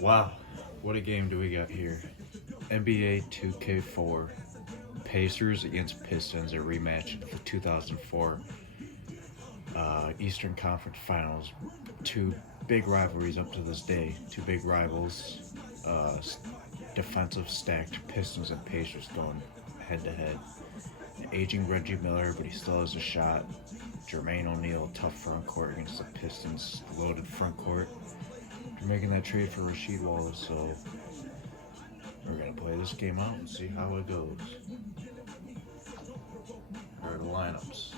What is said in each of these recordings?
Wow, what a game do we got here. NBA 2K4, Pacers against Pistons, a rematch of the 2004 Eastern Conference Finals. Two big rivalries up to this day, two big rivals, defensive stacked Pistons and Pacers going head to head. Aging Reggie Miller, but he still has a shot. JERMAINE O'Neal, tough front court against the Pistons, loaded front court. They're making that trade for Rasheed Wallace, so we're going to play this game out and see how it goes. Here are the lineups.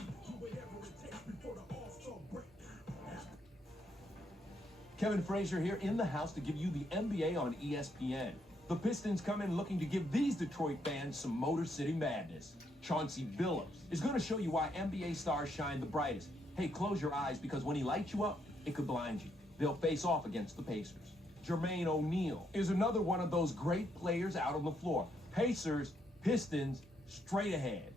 Kevin Frazier here in the house to give you the NBA on ESPN. The Pistons come in looking to give these Detroit fans some Motor City madness. Chauncey Billups is going to show you why NBA stars shine the brightest. Hey, close your eyes, because when he lights you up, it could blind you. They'll face off against the Pacers. JERMAINE O'Neal is another one of those great players out on the floor. Pacers, Pistons, straight ahead.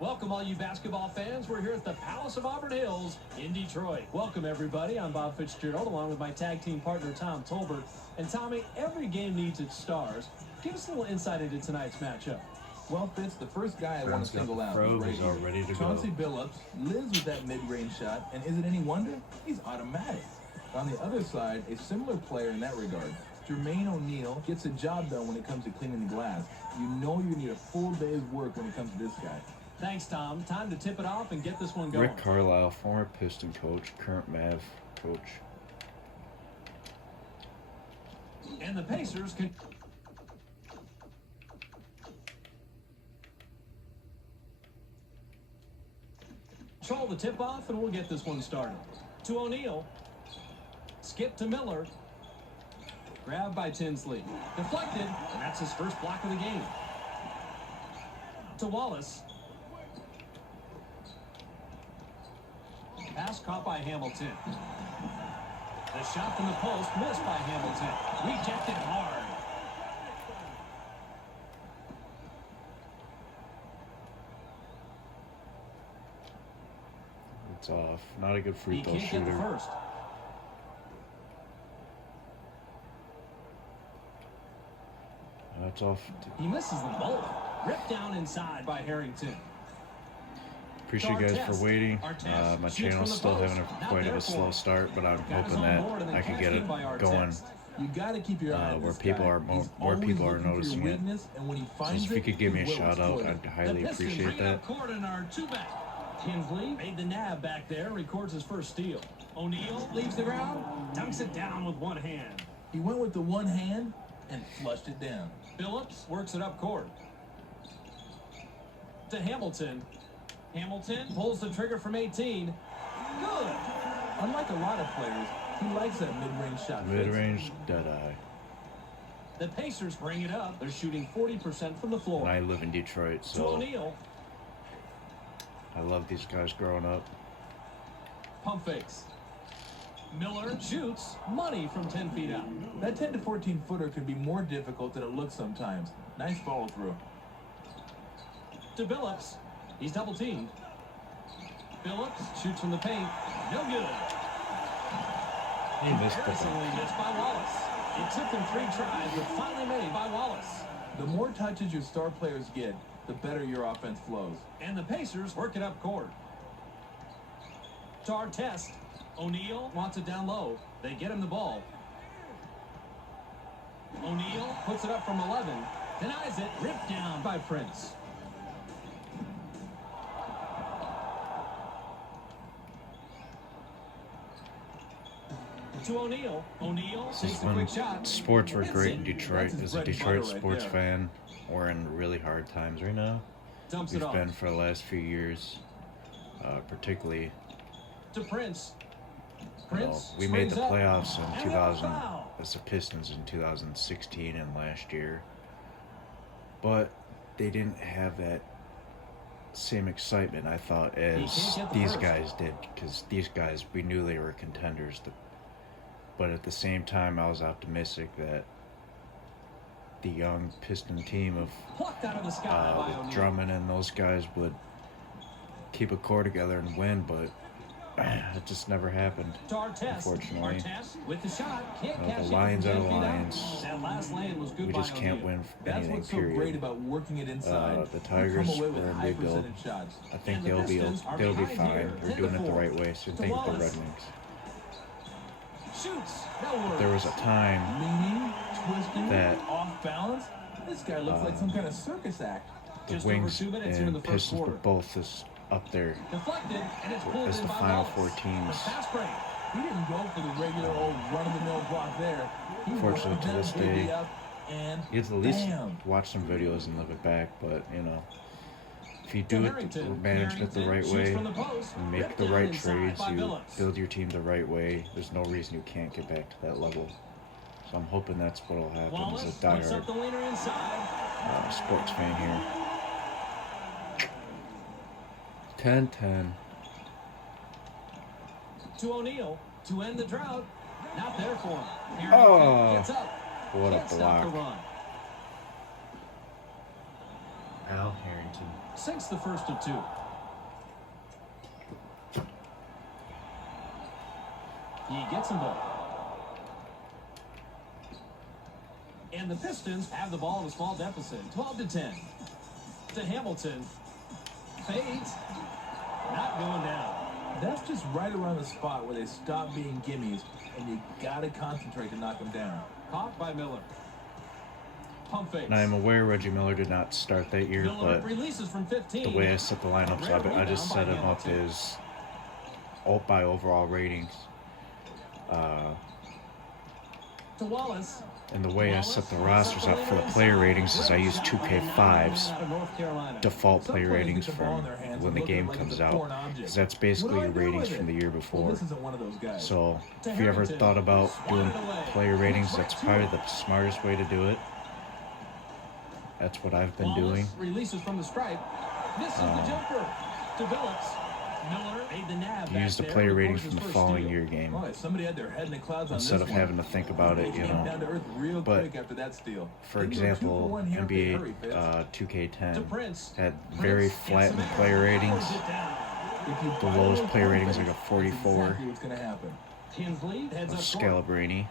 Welcome, all you basketball fans. We're here at the Palace of Auburn Hills in Detroit. Welcome, everybody. I'm Bob Fitzgerald, along with my tag team partner, Tom Tolbert. And Tommy, every game needs its stars. Give us a little insight into tonight's matchup. Well, Fitz, the first guy I want to single out He's all ready to Chauncey go. Billups lives with that mid-range shot, and is it any wonder? He's automatic. On the other side, a similar player in that regard, JERMAINE O'Neal, gets a job done when it comes to cleaning the glass. You know you need a full day's work when it comes to this guy. Thanks, Tom. Time to tip it off and get this one going. Rick Carlisle, former Piston coach, current Mav coach. And the Pacers can... control the tip-off, and we'll get this one started. To O'Neal. Skip to Miller. Grabbed by Tinsley. Deflected, and that's his first block of the game. To Wallace. Pass caught by Hamilton. The shot from the post missed by Hamilton. Rejected hard. It's off. Not a good free He throw can't get the shooter. first. That's off. He misses them both. Ripped down inside by Harrington. Appreciate you guys for waiting. My channel's still having quite a slow start, but I'm hoping that I can get it going You got to keep your eye on where this people guy. are He's more always people are looking for your noticing it. weakness, and when he So finds if you could give me a he will shout out, exploit it. I'd highly appreciate that. Court in our two-back. Tinsley made the nab back there, records his first steal. O'Neal leaves the ground, dunks it down with one hand. He went with the one hand and flushed it down. Billups works it up court. To Hamilton. Hamilton pulls the trigger from 18. Good. Unlike a lot of players, he likes that mid-range shot. Mid-range, dead-eye. The Pacers bring it up. They're shooting 40% from the floor. And I live in Detroit, To so O'Neal. I love these guys growing up. Pump fakes. Miller shoots money from 10 feet out. That 10 to 14 footer can be more difficult than it looks sometimes. Nice follow through. To Billups. He's double teamed. Billups shoots from the paint. No good. He missed the Embarrassingly missed by Wallace. It took them 3 tries, but finally made by Wallace. The more touches your star players get, the better your offense flows. And the Pacers work it up court. To Artest. O'Neal wants it down low. They get him the ball. O'Neal puts it up from 11. Denies it. Ripped down by Prince. To O'Neal. O'Neal This takes is a when quick shot. sports were great in Detroit. That's his As a bread and Detroit butter right sports there. fan, we're in really hard times right now. Dumps it We've off. been for the last few years, particularly. To Prince. You know, Prince. we made the swings up. playoffs in And a 2000 foul. as the Pistons in 2016 and last year, but they didn't have that same excitement, I thought, as can't get the these first. guys did, because these guys, we knew they were contenders. But at the same time, I was optimistic that the young Piston team of Plucked out of the sky by with O'Neal. Drummond and those guys would keep a core together and win, but It just never happened, To Artest. unfortunately. Artest with the shot. Can't The cash in Lions from are 10 the feet out. Lions. That last land was good We by just can't O'Neal. win That's anything, what's so great period. about working it inside. The You Tigers come away with are in high rebuild. percentage shots. I think And the they'll be Pistons are they'll be behind fine. here, They're doing it the 10-4. right way. So To think of the Red Wallace. Wings. Shoots. No worries. There was a time Leaning, twisting, that, off balance. This guy looks like some kind of circus act. the Just over Wings 2 minutes here in the and first Pistons were quarter. both just up there Deflected, and it's pulled as in the by Final Wallace. Four teams. The fast break. He didn't go for the regular old run-of-the-mill block there. He Fortunately, rolled to that this baby day, up and You have to at least bam. watch some videos and live it back, but you know, if you do it, Harrington. manage it the right Shoots way, from the post. and make Ripped the down right inside trades, by you Billups. build your team the right way, there's no reason you can't get back to that level. So I'm hoping that's what'll happen Wallace as a puts up diehard the leaner inside. sports fan here. 10-10. To O'Neal to end the drought. Not there for him. Harrington Oh, gets up. what a Can't stop the block. run. Al Harrington. Sinks the first of 2. He gets them both. And the Pistons have the ball in a small deficit. 12-10. To Hamilton. Fades. Not going down. That's just right around the spot where they stop being gimmies, and you gotta concentrate to knock them down. Caught by Miller. Pump fakes. And I'm aware Reggie Miller did not start that year, Miller but releases from 15. the way I set the lineups up, I just set him up Hamilton. as by overall ratings. To Wallace. And the way I set the rosters up for the player ratings is I use 2K5's default Some player players ratings get the ball in from their hands when and the look at it game like comes it's a out. foreign object. Because that's What basically do I your do ratings with from the it? year Well, before. this isn't one of those guys. So To if you ever Harrington. thought about doing Swatted away. player ratings, that's probably the smartest way to do it. That's what I've been doing. Wallace releases from the stripe. Misses the jumper. To Billups. Miller made the nab. Use the back player there, ratings records from the his first following steal. year game Boy, somebody had their head in the clouds on instead this of one. having to think about They it, you came down to know. earth real But, quick after that steal. For They can go 2 for example, 1 here if they NBA hurry, Fitz. To 2K10 Prince. had very Prince flattened gets some player air. ratings. Powers it down. If you The buy lowest those player pump rating is fakes, like a that's 44 exactly what's gonna happen. Tinsley heads of up short. Scalabrini.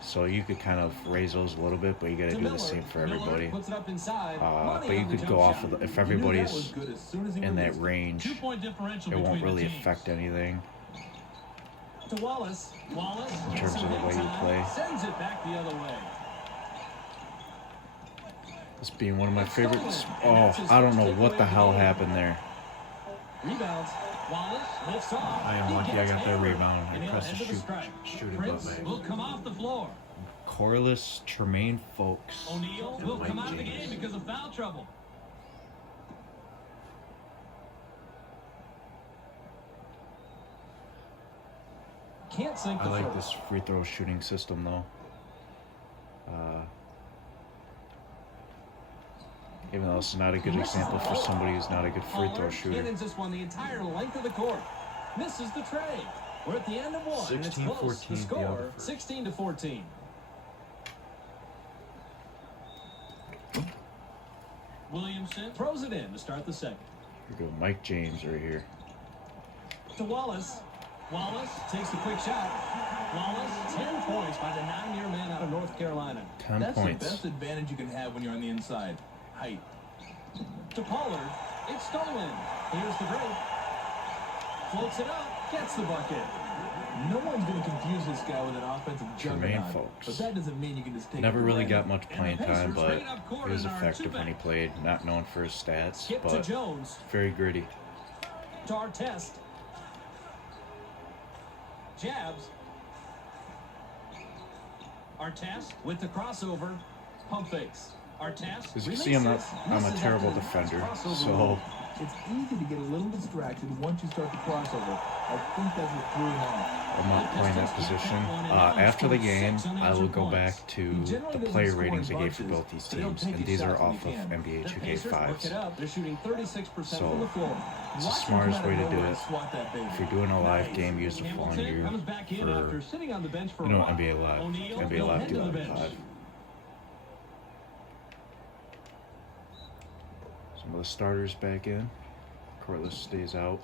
So you could kind of raise those a little bit, but you got to To do Miller. the same for Miller everybody. puts it up inside. Money But you on the could jump go off shot. of the, if You knew that was everybody's good as soon as he in that released it. range, 2-point differential it won't between really the teams. affect anything. To Wallace. Wallace In gets terms some of the way you hang time, play. Sends it back the other way. This being one of my It's favorites. stolen. And Oh, that's his I don't first know what takeaway the of hell game. happened there. Rebounds. Wallace lifts off. I am He lucky I gets got that hammered. rebound. And I he'll pressed head the to stripe. shooting Prince button. will come off the floor. Corliss Tremaine Folks. O'Neal and will Mike come out of the James. game because of foul trouble. Can't sink the I like first. this free throw shooting system though. Even though it's not a good example for somebody who's not a good free throw shooter. Cannons just won the entire length of the court. Misses the trade. We're at the end of one. and it's 16-14 close. The the score, other first. 16-14. Williamson throws it in to start the second. Here we go, Mike James right here. To Wallace. Wallace takes the quick shot. Wallace, 10 points by the 9-year man out of North Carolina. 10 That's points. the best advantage you can have when you're on the inside. Height. To Pollard. It's stolen. Here's the break. Floats it up. Gets the bucket. No one's going to confuse this guy with an offensive Tremaine juggernaut. Folks. But that doesn't mean you can just take Never it for really granted. got much playing And the time, Pacers but straight up court he was in our effective when he two-back. played. Not known for his stats, Skip to but Jones. very gritty. To Artest. Jabs. Artest with the crossover. Pump fakes. Artest. As you can see, I'm a releases terrible after the defender, crossover so roll. It's easy to get a little distracted once you start the crossover. I think that's what threw him off. I'm not playing that position. After the game, I will go back to He generally the doesn't player score in ratings I gave for bunches, both these so he'll teams, take and his these are shots when off he of can. NBA The Pacers work 2K5s. it up. They're shooting 36% So, from the floor. It's the Watch him smartest come way out to of do nowhere it. and swat that baby. If you're doing a live Nice. game, use the full Hamilton year comes back in after for sitting on the bench for a no while. NBA Live. O'Neal NBA will Live head to the 2005. bench. Some of the starters back in. Corliss stays out.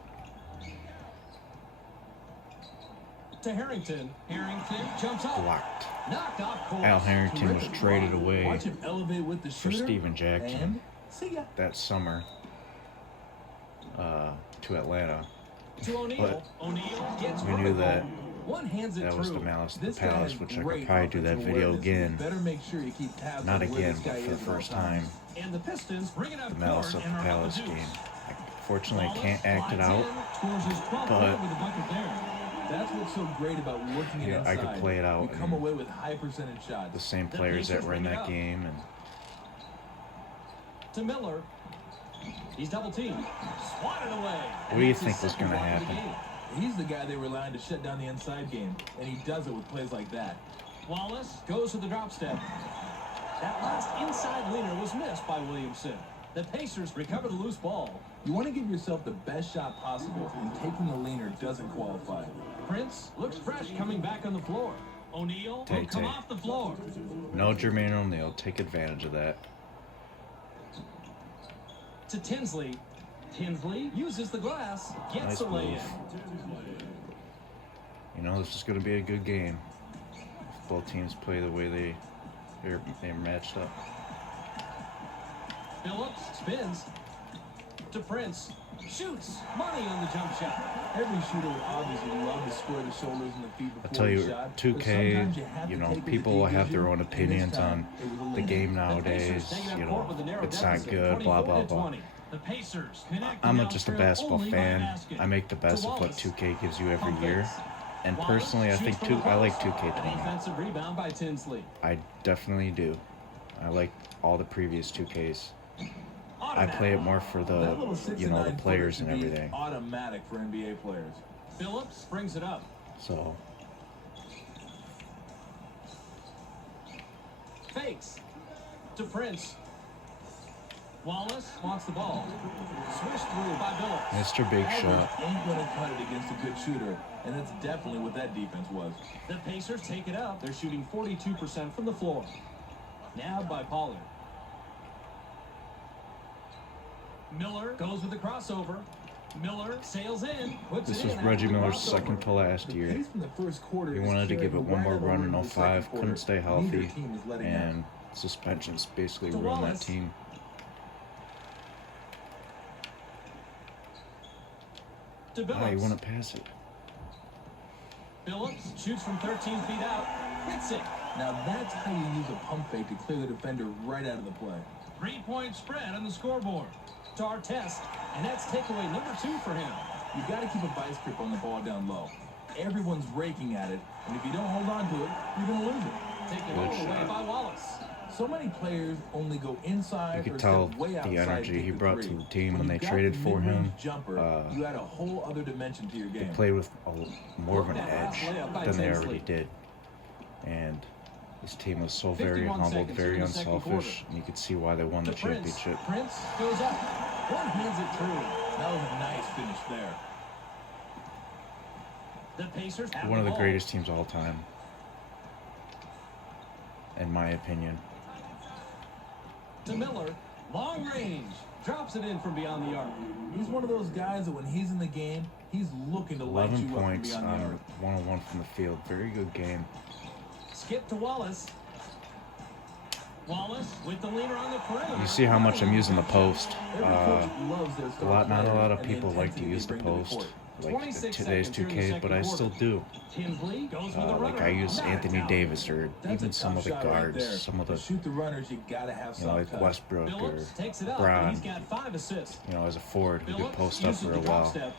To Harrington. Harrington jumps up. Blocked. Knocked off course. Al Harrington was Terrific traded block. away Watch him elevate with the for shooter, Steven Jackson and see ya. that summer to Atlanta. To O'Neal. O'Neal gets We knew that one hands it that through. was the Malice of the This guy Palace, has which I could great probably do that offensive video awareness. You again. better make sure you keep tabs Not on where again, this guy but for is the at all first times. time. And the Pistons bring it up The Malice court of the and are up Palace the deuce. game. Fortunately, I can't Wallace act it slides out, in, scores his 12th but point with a bucket there. That's what's so great about working it yeah, I inside. could play it out You come and away with high percentage shots. the same The players that Pacers were in bring it that up. game, and To Miller. He's double teamed. Swatted away. What do you think was gonna happen? He's the guy they rely on to shut down the inside game, and he does it with plays like that. Wallace goes to the drop step. That last inside leaner was missed by Williamson. The Pacers recover the loose ball. You want to give yourself the best shot possible, and taking the leaner doesn't qualify. Prince looks fresh coming back on the floor. O'Neal will Tay-Tay. come off the floor. no Jermaine O'Neal. Take advantage of that. To Tinsley. Tinsley uses the glass. Gets Nice the lay-in. move. You know, this is going to be a good game. If both teams play the way they're matched up. Phillips spins. To Prince. Shoots. Money on the jump shot. Every shooter would obviously love to square the shoulders and the feet I before tell the you, shot. but 2K, sometimes you have you to know, take what the people D will have gives their you, own and this opinions time, on it was a the leaner. game The nowadays. Pacers taking up You court know, with a narrow it's deficit, not good, blah, blah, 24 to blah. 20. The Pacers connect I'm the just a outfield basketball only by a fan. basket. I make the best To of what Wallace. 2K gives you every Pump year. fakes. And Wallace personally, I shoots think from the I like post. 2K20. Defensive rebound by Tinsley. I definitely do. I like all the previous 2Ks. I play it more for That the, little 6 you know, the and 9 players footer and should be everything. automatic for NBA players. Phillips brings it up. So, Fakes. To Prince. Wallace wants the ball. Swished through by Phillips. Mr. Big Shot. Average ain't going to cut it against a good shooter, and that's definitely what that defense was. The Pacers take it up. They're shooting 42% from the floor. Nabbed by Pollard. Miller goes with the crossover. Miller sails in. Puts This it was in Reggie after the Miller's crossover. second to last The year. pace from the first quarter He is wanted to carrying give it one more right over run in into the second 05, couldn't quarter. stay Neither healthy, team is letting up. and suspensions basically To ruined that Wallace. team. To Ah, Phillips. you want to pass it. Phillips shoots from 13 feet out. Hits it. Now that's how you use a pump fake to clear the defender right out of the play. 3-point spread on the scoreboard. To Artest. And that's takeaway number 2 for him. You got to keep a vice grip on the ball down low. Everyone's raking at it, and if you don't hold on to it, you're going to lose it. Taken Good all away shot. by Wallace. So many players only go inside You could or tell step way outside the to energy take he the brought to three. the team when you they got traded the for mid-range him. jumper, you add a whole other dimension to your They game. played with more of an That edge layup by than they Tinsley. already did. And this team was so very 51 humbled, seconds very in the second unselfish, and you could see why they won the To Prince. championship. Prince goes up. One hands it through. That was a nice finish there. The Pacers have One of the ball. greatest teams of all time, in my opinion. To Miller. Long range. Drops it in from beyond the arc. He's one of those guys that when he's in the game, he's looking to light 11 you up from points beyond the on arc. one-on-one from the field. Very good game. Skip to Wallace. Wallace with the leaner on the perimeter. You see how much I'm using the post. Every coach loves their star Not a players lot of and the people like to intensity use they the bring to the post, court. like 26 today's seconds here in the 2K, but I second still quarter. do. Tinsley goes with the runner. Like I use Knocked Anthony out. Davis or That's even a some tough of the shot right guards, there. some of To the, shoot the runners, you gotta have you know, soft like touch. Westbrook or Phillips takes it up, and Bron. he's got 5 assists. You know, as a forward who could Phillips post up uses for the a drop while. step.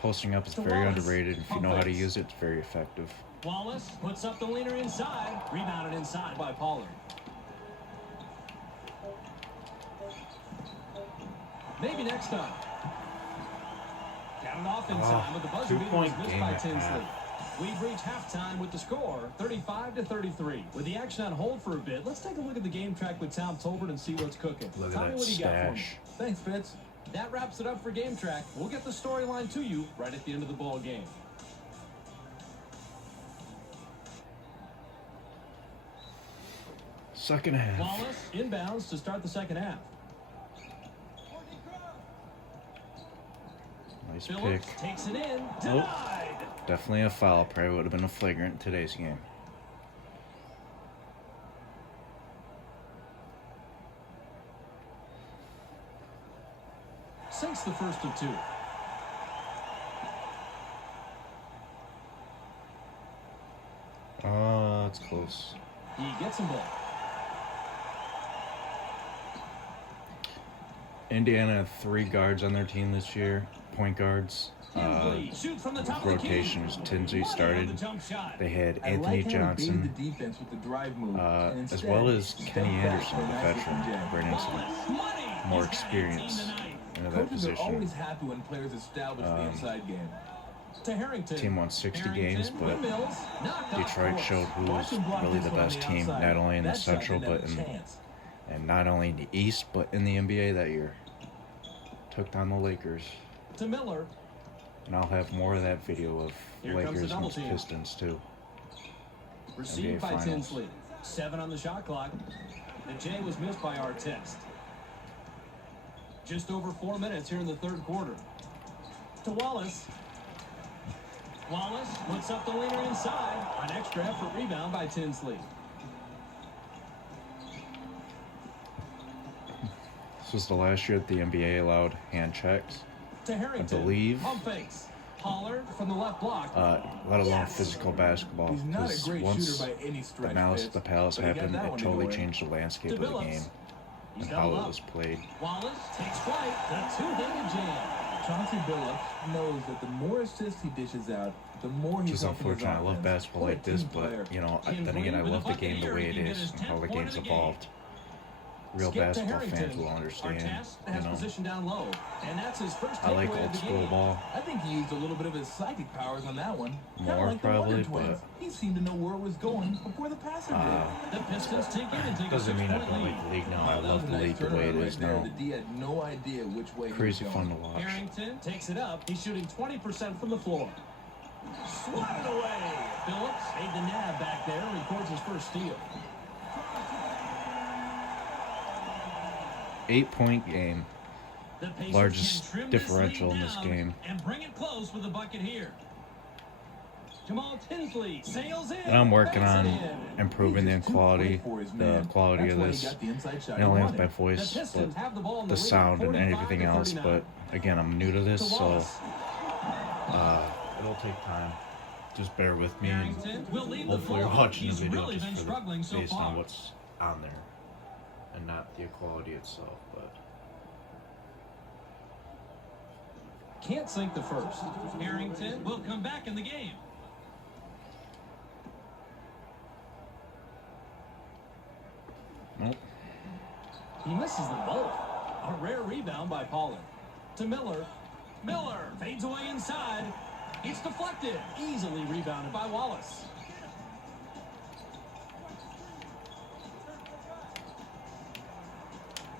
Posting up is To very Wallace. underrated. If you Pump know how to fakes. use it, it's very effective. Wallace puts up the leaner inside. Rebounded inside by Pollard. Maybe next time. Got it off in time, but the buzzer beater was 2-point missed game by at Tinsley. half. We've reached halftime with the score, 35-33. With the action on hold for a bit, let's take a look at the game track with Tom Tolbert and see what's cooking. Look Tommy, at that what do you got for me? stash. Thanks, Fitz. That wraps it up for Game Track. We'll get the storyline to you right at the end of the ball game. Second half. Wallace inbounds to start the second half. Nice Phillips pick. takes it in. Oh, Denied. definitely a foul. Probably would have been a flagrant in today's game. Sinks the first of 2. Oh, that's close. He gets them both. Indiana had 3 guards on their team this year, point guards. Tinsley shoots from the top Rotation of was the key. Tinsley Money on started. the jump shot. They had I Anthony like how he baited Johnson, the defense with the drive move, and as instead, well as stepped Kenny back Anderson, for a the nice veteran, looking jab. bringing some Money. more He's got 18 experience tonight. into that Coaches are position. always happy when players establish the inside game. To Harrington. Team won 60 games, Harrington, but windmills, knocked off Detroit course. showed who Watch was him block really this the one on best the team, outside. not only in the That shot Central, didn't but have a chance. and not only in the East, but in the NBA that year. Took down the Lakers. To Miller. And I'll have more of that video of Here comes the Lakers double against team. Pistons too. Received NBA by Finals. Tinsley. 7 on the shot clock. The J was missed by Artest. Just over 4 minutes here in the third quarter. To Wallace. Wallace puts up the leaner inside. An extra effort rebound by Tinsley. This was the last year that the NBA allowed hand checks, To Harrington. believe. Pump fakes. Pollard from the left block. let alone physical basketball. He's not a 'cause great once shooter by any stretch. the Malice Fitz, at the Palace but he got happened, that it one to totally go in. changed the landscape To of the Billups. game He's and how doubled it up. was played. Wallace takes flight. The two-handed jam. Chauncey Billups knows that the more assists he dishes out, the more he's It's helping his unfortunate. I love offense. basketball What a like this, team player. but you know, then Tinsley again, I with a love the bucket game the here. way He it can get is his and how 10th the point game's of the game. evolved. Real Skip to basketball fans Harrington. will understand. Artest You has know, position down low, and that's his first I like takeaway of old the school game. ball I think he used a little bit of his psychic powers on that one. Kinda more like the Wonder probably, Twins. but He seemed to know where it was going before the passer did. The Pistons take it and take a doesn't mean I 6-point don't lead. like the league now. I That was love a the nice league the way it turnaround is right there. now. The D had no idea which way Crazy he was fun going. to watch. Harrington takes it up. He's shooting 20% from the floor. Swatted away. Phillips made the nab back there and records his first steal. 8-point game. The Pacers Largest can trim this differential lead in this down game. and bring it close with a bucket here. Jamal Tinsley sails in. And I'm working banks on it in. improving the He's too quality, quick for his the man. quality That's of why he this. got the inside shot Not only he with my wanted. voice, The Pistons but have the ball in the lead, sound and 45 everything to else. 39. But again, I'm new to this, To so Wallace. it'll take time. Just bear with me, and Harrington will lead the hopefully you're floor. watching the He's video really just been for struggling so based far. on what's on there, and not the quality itself. But Can't sink the first. Harrington will come back in the game. nope. He misses them both. A rare rebound by Pollard. To Miller. Miller fades away inside. It's deflected. Easily rebounded by Wallace.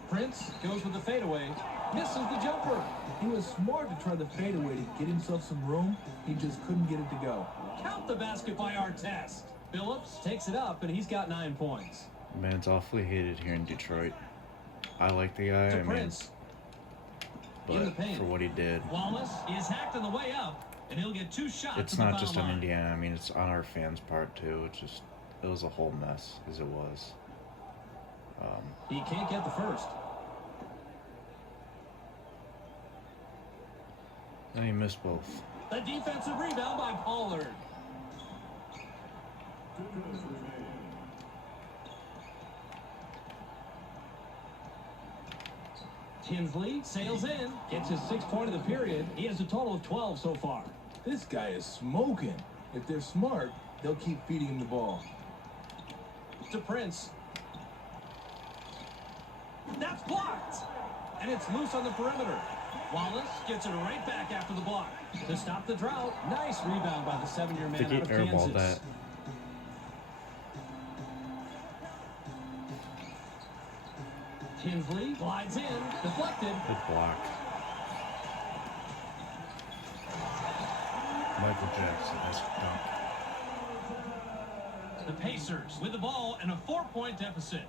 Prince goes with the fadeaway. Misses the jumper. He was smart to try the fadeaway to get himself some room. He just couldn't get it to go. Count the basket by Artest. Phillips takes it up, and he's got 9 points. Man's awfully hated here in Detroit. I like the guy, To I mean, Prince. In the but paint. for what he did, Wallace is hacked on the way up, and he'll get 2 shots. it's at the not foul just on line. Indiana. I mean, it's on our fans' part too. It was a whole mess as it was. He can't get the first. And he missed both. The defensive rebound by Pollard. Tinsley sails in, gets his 6th point of the period. He has a total of 12 so far. This guy is smoking. If they're smart, they'll keep feeding him the ball. To Prince. That's blocked. And it's loose on the perimeter. Wallace gets it right back after the block. To stop the drought, nice rebound by the 7-year I man think out he of airballed Kansas. that. Tinsley glides in, deflected. Good block. Michael Jackson, nice dunk. The Pacers with the ball and a 4-point deficit.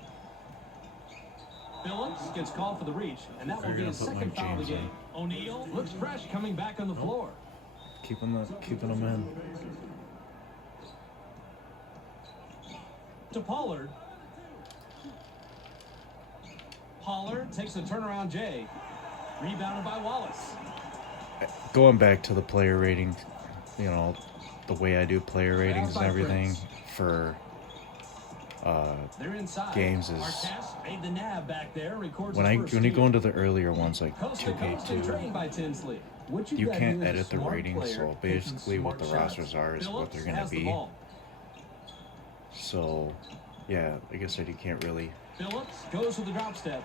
Phillips gets called for the reach, and that will They're be gonna his put second Mike foul of the James in. game. O'Neal looks fresh coming back on the floor. Keeping them in. To Pollard. Pollard takes the turnaround J. Rebounded by Wallace. Going back to the player ratings, you know, the way I do player ratings and everything for They're inside. games is Artest made the nab back there, records when his I first when you go steal. into the earlier ones like Coast to coast and 2K2, trained by Tinsley. What you got can't here is a edit the smart ratings, player so taking basically what the smart shots. rosters are is what they're Phillips gonna has the be. ball. So, yeah, like I said, you can't really Phillips goes to the drop step.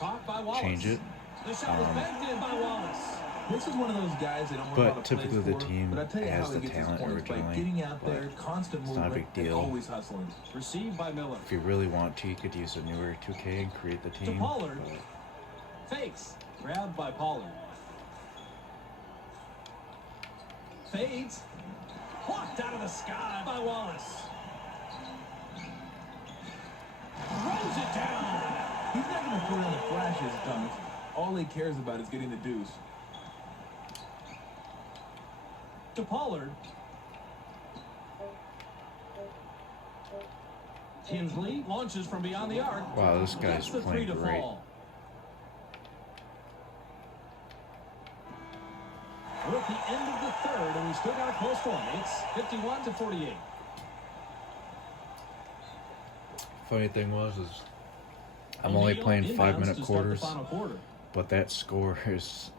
Caught by Wallace. change it. The shot was banked in by Wallace. This is one of those guys they don't But want a lot of typically plays the for, team but I tell you has how the he gets his talent points by originally, getting out but there, constant it's not a movement, big and deal. always hustling. Received by Miller. If you really want to, you could use a newer 2K and create the team. Pollard. but Fakes. Grabbed by Pollard. Fades. Plucked out of the sky by Wallace. Throws it down. He's not going to put on the flashes dunks. All he cares about is getting the deuce. To Pollard. Tinsley launches from beyond the arc. Wow, this Gets guy's the three playing to great. fall. We're at the end of the third, and we still got a close one. It's 51-48. Funny thing was I'm only O'Neal playing inbounds 5-minute to start the quarters, final quarter. but that score is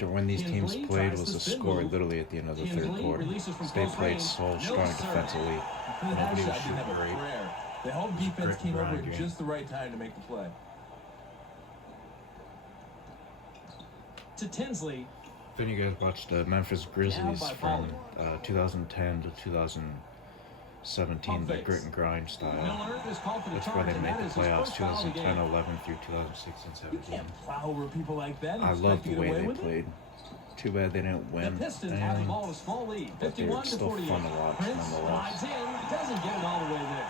when these teams Tinsley played tries was the a spin score move. literally at the end of the third Tinsley quarter. releases from They close played range. so No strong sir. defensively. That Nobody was shot didn't have shooting a great. prayer. The whole defense grit came and over grind at game. just the right time to make the play. To Tinsley. Then you guys watched the Memphis Grizzlies by from Pollard. 2010 to 2017, the grit and grind style. Miller is called for the That's where charge, they and made that the is his playoffs first foul of the 2010, game. 11 through 2016, You 17. can't plow over people like that. and I expect love to the get way away they with it. played. Too bad they didn't The win Pistons have the anything. ball with a small lead, But they're 51 to still 48. fun to watch, Prince nonetheless. slides in, doesn't get it all the way there.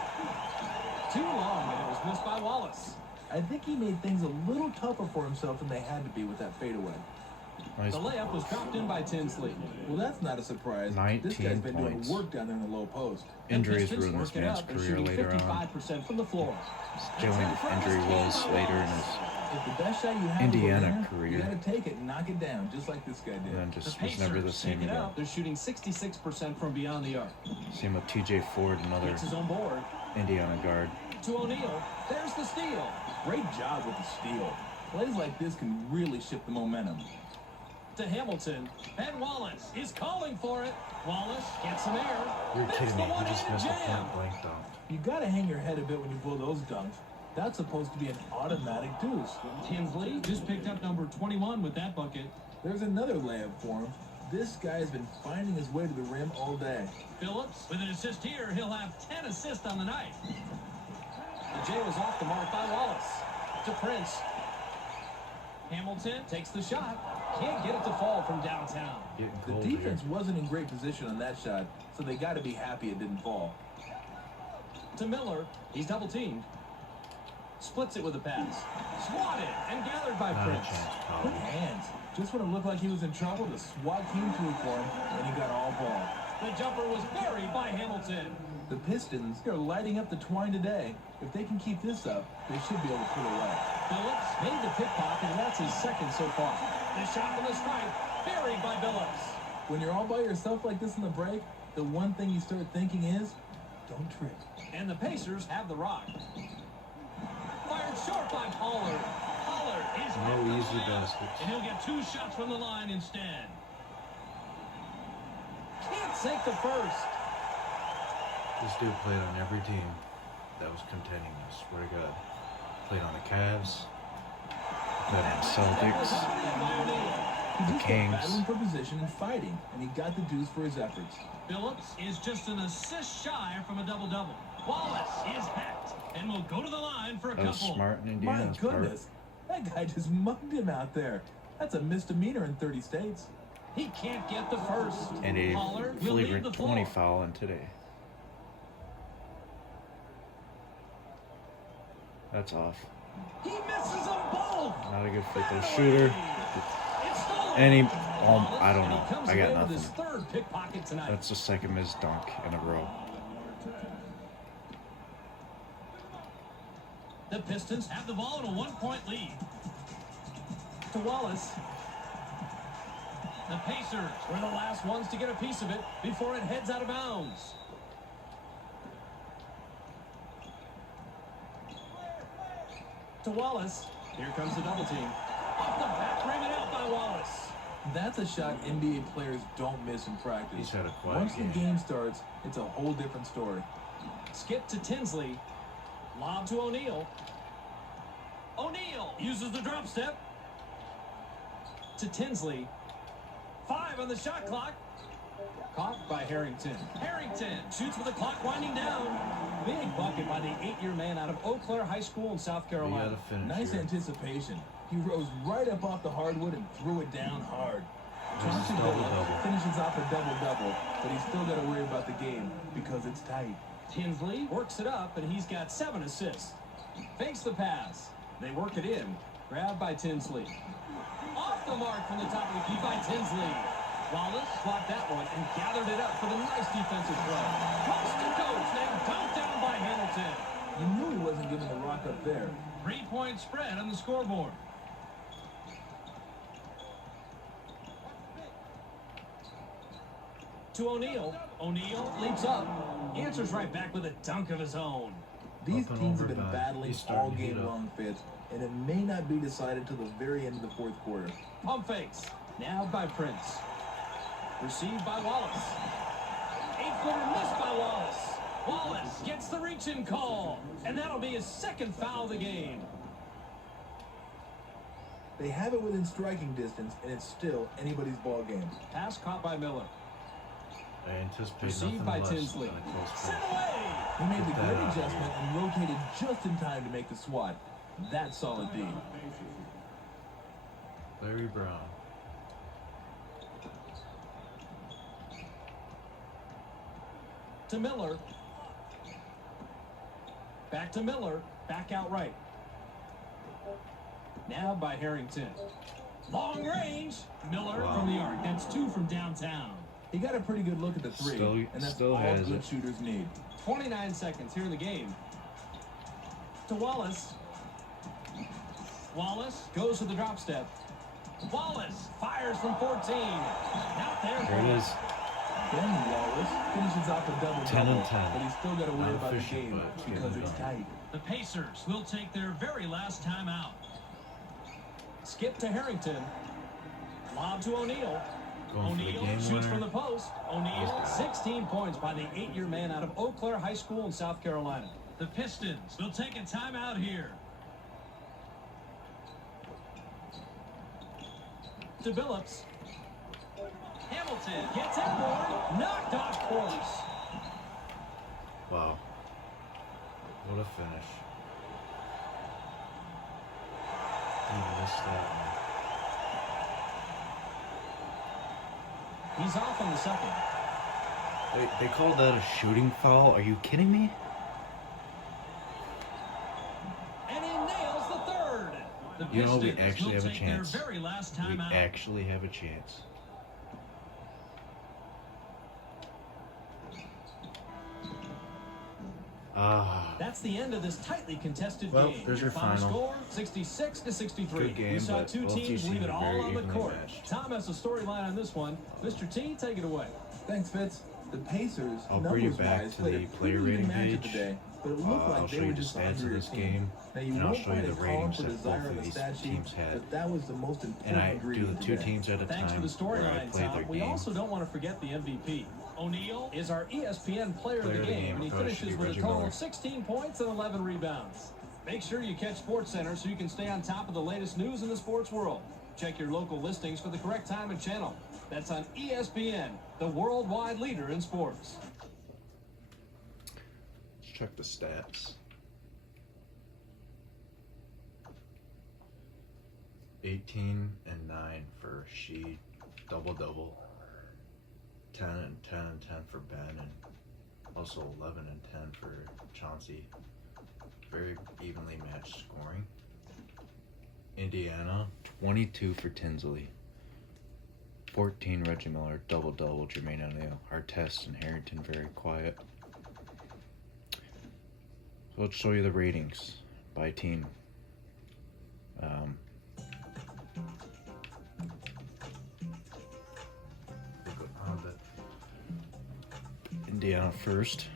Too long, and it was missed by Wallace. I think he made things a little tougher for himself than they had to be with that fadeaway. Nice. The layup was dropped in by Tinsley. Well, that's not a surprise. 19 This guy's been points. doing work down there in the low post. Injuries Pistons ruined this work it man's up and career shooting later on. 55% from the floor. Dealing with injury woes later in his If the best shot you have Indiana is over there, career. you gotta take it and knock it down, just like this guy did. and then The just was never the Pacers same take it again. up. They're shooting 66% from beyond the arc. Same with TJ Ford, another Gets his own board. Indiana guard. To O'Neal. There's the steal. Great job with the steal. Plays like this can really shift the momentum. To Hamilton. And Wallace is calling for it. Wallace gets some air. You're Makes kidding the me. He just one-handed missed a jam. point blank dunk. You gotta hang your head a bit when you blow those dunks. That's supposed to be an automatic deuce. Tinsley just picked up number 21 with that bucket. There's another layup for him. This guy's been finding his way to the rim all day. Phillips with an assist here. He'll have 10 assists on the night. The J was off the mark by Wallace. To Prince. Hamilton takes the shot. Can't get it to fall from downtown. Getting The cold defense here. wasn't in great position on that shot, so they gotta be happy it didn't fall. To Miller. He's double teamed. Splits it with a pass. Swatted and gathered by Not a Prince. chance, Quick Colin. hands. Just when it looked like he was in trouble, the SWAT came through for him, and he got all ball. The jumper was buried by Hamilton. The Pistons are lighting up the twine today. If they can keep this up, they should be able to pull away. Phillips made the pickpocket, and that's his second so far. The shot from the stripe, buried by Phillips. When you're all by yourself like this in the break, the one thing you start thinking is, don't trip. And the Pacers have the rock. Fired short by Pollard. Pollard is No hit with easy the layup, baskets. and he'll get 2 shots from the line instead. Can't sink the first. This dude played on every team that was contending. I swear to God. Played on the Cavs. Played on the Celtics. He just kept Kings. battling for position and fighting, and he got the dues for his efforts. Phillips is just an assist shy from a double-double. Wallace is hacked and will go to the line for a That was couple. smart in My Indiana's part. goodness, that guy just mugged him out there. That's a misdemeanor in 30 states. He can't get the first. And a Pollard will flagrant leave the 20 floor. foul in today. That's off. He misses them both. Not a good free throw shooter. It's stolen. Any, Wallace, I don't and he know. comes I got away with his nothing. third pickpocket tonight. That's the second missed dunk in a row. The Pistons have the ball in a 1-point lead. To Wallace. The Pacers were the last ones to get a piece of it before it heads out of bounds. To Wallace. Here comes the double team. Off the back rim and out by Wallace. That's a shot NBA players don't miss in practice. He's had a quiet Once game. the game starts, it's a whole different story. Skip to Tinsley. Lob to O'Neal. O'Neal uses the drop step. To Tinsley. 5 on the shot clock. Caught by Harrington. Harrington shoots with the clock winding down. Big bucket by the 8-year man out of Eau Claire High School in South We Carolina. gotta finish Nice here. anticipation. He rose right up off the hardwood and threw it down hard. This is Chauncey double-double. Billups finishes off a double-double, but he's still got to worry about the game because it's tight. Tinsley works it up, and he's got 7 assists. Fakes the pass. They work it in. Grabbed by Tinsley. Off the mark from the top of the key by Tinsley. Wallace blocked that one and gathered it up for the nice defensive play. Coast to coast and dunked down by Hamilton. You knew he wasn't giving the rock up there. 3-point spread on the scoreboard. To O'Neal. O'Neal leaps up. Answers right back with a dunk of his own. These Up and teams have over been by- battling he's starting all to heat game up. long, Fitz, and it may not be decided till the very end of the fourth quarter. Pump fakes. Nabbed by Prince. Received by Wallace. 8-footer missed by Wallace. Wallace gets the reach-in call. And that'll be his second foul of the game. They have it within striking distance, and it's still anybody's ball game. Pass caught by Miller. I anticipate Received nothing by less Tinsley. than a close Sent finish. away. He made the Get that great out of adjustment here. and rotated just in time to make the swat. That's solid D. Larry Brown. To Miller. Back to Miller. Back out right. Nabbed by Harrington. Long range. Miller Wow. from the arc. That's 2 from downtown. He got a pretty good look at the three, Still- and that's still all has good it. shooters need. 29 seconds here in the game. To Wallace. Wallace goes to the drop step. Wallace fires from 14. Out there. There it is. Ben Wallace finishes off a double-double, 10 and 10. but he's still got to worry Not about the efficient, game but it's because getting it's done. tight. The Pacers will take their very last time out. Skip to Harrington. Lob to O'Neal. Going for the O'Neal game shoots from winner. the post. O'Neal, 16 points by the 8-year man out of Eau Claire High School in South Carolina. The Pistons will take a timeout here. To Billups. Hamilton gets inboard. Knocked off course. Wow. What a finish. He missed that one. He's off on the second. They called that a shooting foul? Are you kidding me? And he nails the third. The You know, we Pistons actually will have a take chance. Their very last We time out. actually have a chance. Ah, That's the end of this tightly contested Well, game. there's your final. Score, 66-63. Good game, We saw but two both teams these leave teams it are all very on the evenly court. matched. Tom has a storyline on this one. Mr. T, take it away. Thanks, Fitz. The Pacers, I'll bring you back numbers-wise, to played the a player pretty rating even matchup page. today, but it looked I'll like show they you were the just stats of under this a team. game, Now, you and I'll won't show you find the a column ratings for that desire both on of the these stat sheet, teams had. but that was the most important And I do ingredient the two today. teams at a Thanks for time the where I storyline, played their Tom. We game. also don't want to forget the MVP. O'Neal is our ESPN player of the game, and he probably should finishes be with a Reggie total Miller. of 16 points and 11 rebounds. Make sure you catch SportsCenter so you can stay on top of the latest news in the sports world. Check your local listings for the correct time and channel. That's on ESPN, the worldwide leader in sports. Let's check the stats. 18 and 9 for She, double-double. 10 and 10 and 10 for Ben, and also 11 and 10 for Chauncey. Very evenly matched scoring. Indiana, 22 for Tinsley. 14 Reggie Miller, double-double, Jermaine O'Neal. Artest and Harrington very quiet. So let's show you the ratings by team. Indiana first.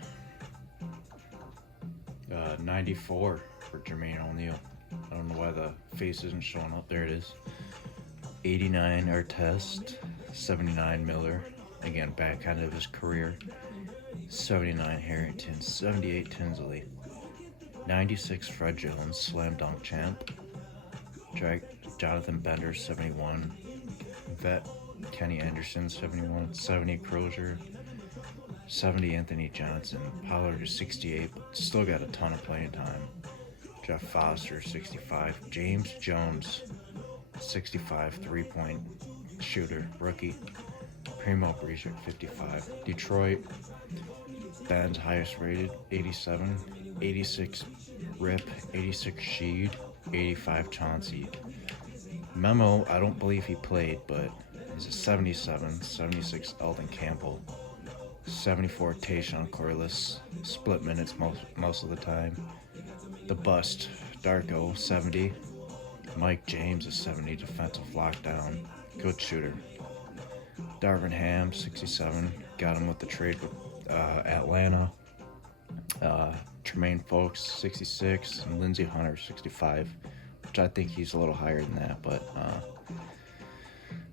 94 for Jermaine O'Neal. I don't know why the face isn't showing up. There it is. 89 Artest. 79 Miller. Again, back end of his career. 79 Harrington. 78 Tinsley. 96 Fred Jones, slam dunk champ. Jonathan Bender, 71. Vet Kenny Anderson, 71. 70 Crozier. 70 Anthony Johnson. Pollard is 68, but still got a ton of playing time. Jeff Foster, 65. James Jones, 65, three-point shooter, rookie. Primo Brisic, 55. Detroit, Ben's highest rated, 87. 86 Rip, 86 Sheed, 85 Chauncey. Memo, I don't believe he played, but he's a 77. 76 Eldon Campbell. 74 Tayshaun Corliss, split minutes most of the time. The Bust, Darko, 70. Mike James is 70, defensive lockdown, good shooter. Darvin Ham, 67, got him with the trade with Atlanta. Tremaine Folks, 66, and Lindsey Hunter, 65, which I think he's a little higher than that, but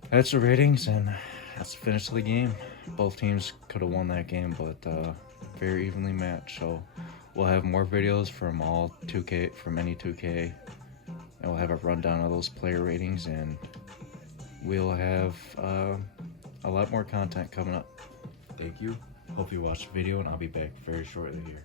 that's the ratings, and that's the finish of the game. Both teams could have won that game, but very evenly matched. So we'll have more videos from all 2K, from any 2K, and we'll have a rundown of those player ratings, and we'll have a lot more content coming up. Thank you. Hope you watched the video, and I'll be back very shortly here.